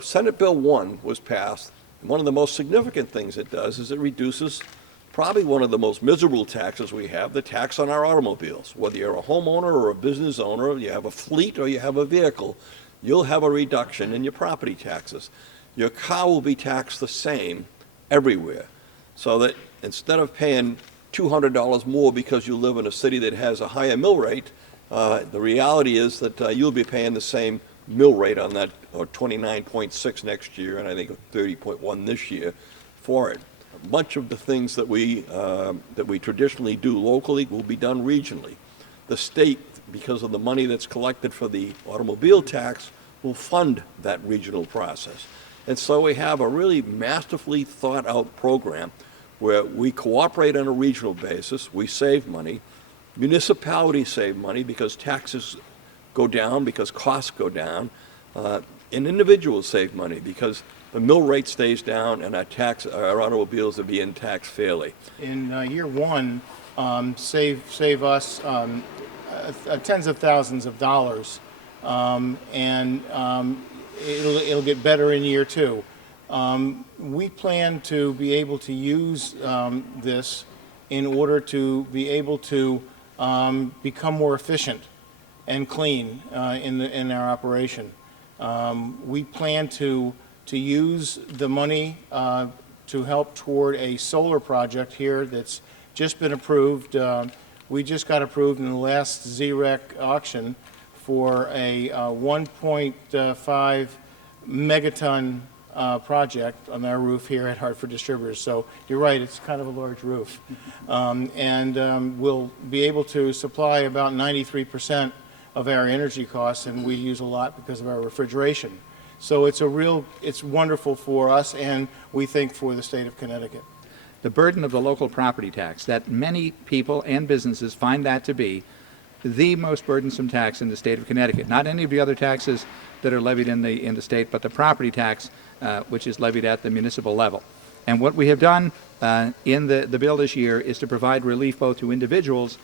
Senate Bill 1 was passed. One of the most significant things it does is it reduces probably one of the most miserable taxes we have, the tax on our automobiles. Whether you're a homeowner or a business owner, you have a fleet or you have a vehicle, you'll have a reduction in your property taxes. Your car will be taxed the same everywhere. So that instead of paying $200 more because you live in a city that has a higher mill rate, the reality is that you'll be paying the same mill rate on that, or 29.6 next year, and I think 30.1 this year for it. Much of the things that we traditionally do locally will be done regionally. The state, because of the money that's collected for the automobile tax, will fund that regional process. And so we have a really masterfully thought out program where we cooperate on a regional basis, we save money, municipalities save money because taxes go down, because costs go down, and individuals save money because the mill rate stays down and our automobiles are being taxed fairly. In year one, save us tens of thousands of dollars, and it'll get better in year two. We plan to be able to use this in order to be able to become more efficient and clean in our operation. We plan to use the money to help toward a solar project here that's just been approved. We just got approved in the last ZREC auction for a 1.5 megaton project on our roof here at Hartford Distributors. So you're right, it's kind of a large roof. We'll be able to supply about 93% of our energy costs, and we use a lot because of our refrigeration. So it's wonderful for us, and we think for the state of Connecticut. The burden of the local property tax, that many people and businesses find that to be the most burdensome tax in the state of Connecticut. Not any of the other taxes that are levied in the state, but the property tax, which is levied at the municipal level. And what we have done in the bill this year is to provide relief both to individuals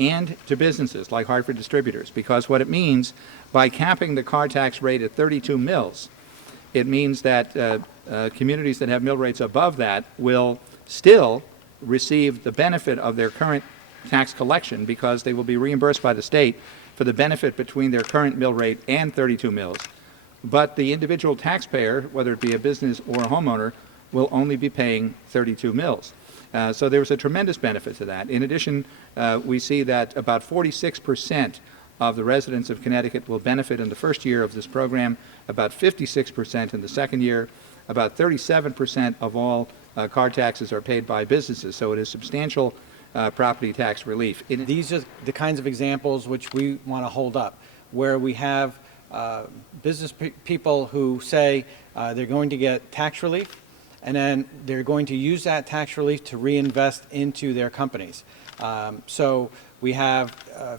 and to businesses like Hartford Distributors, because what it means by capping the car tax rate at 32 mills, it means that communities that have mill rates above that will still receive the benefit of their current tax collection because they will be reimbursed by the state for the benefit between their current mill rate and 32 mills. But the individual taxpayer, whether it be a business or a homeowner, will only be paying 32 mills. So there's a tremendous benefit to that. In addition, we see that about 46% of the residents of Connecticut will benefit in the first year of this program, about 56% in the second year, about 37% of all car taxes are paid by businesses. So it is substantial property tax relief. These are the kinds of examples which we want to hold up, where we have business people who say they're going to get tax relief, and then they're going to use that tax relief to reinvest into their companies. So we have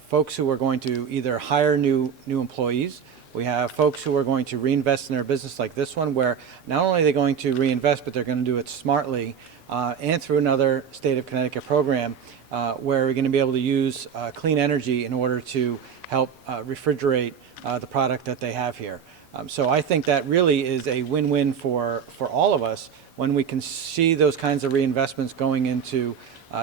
folks who are going to either hire new employees. We have folks who are going to reinvest in their business like this one, where not only are they going to reinvest, but they're going to do it smartly and through another state of Connecticut program where we're going to be able to use clean energy in order to help refrigerate the product that they have here. So I think that really is a win-win for all of us when we can see those kinds of reinvestments going into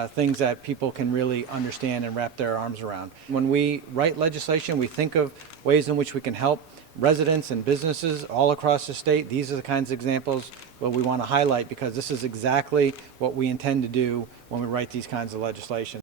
things that people can really understand and wrap their arms around. When we write legislation, we think of ways in which we can help residents and businesses all across the state. These are the kinds of examples that we want to highlight because this is exactly what we intend to do when we write these kinds of legislation.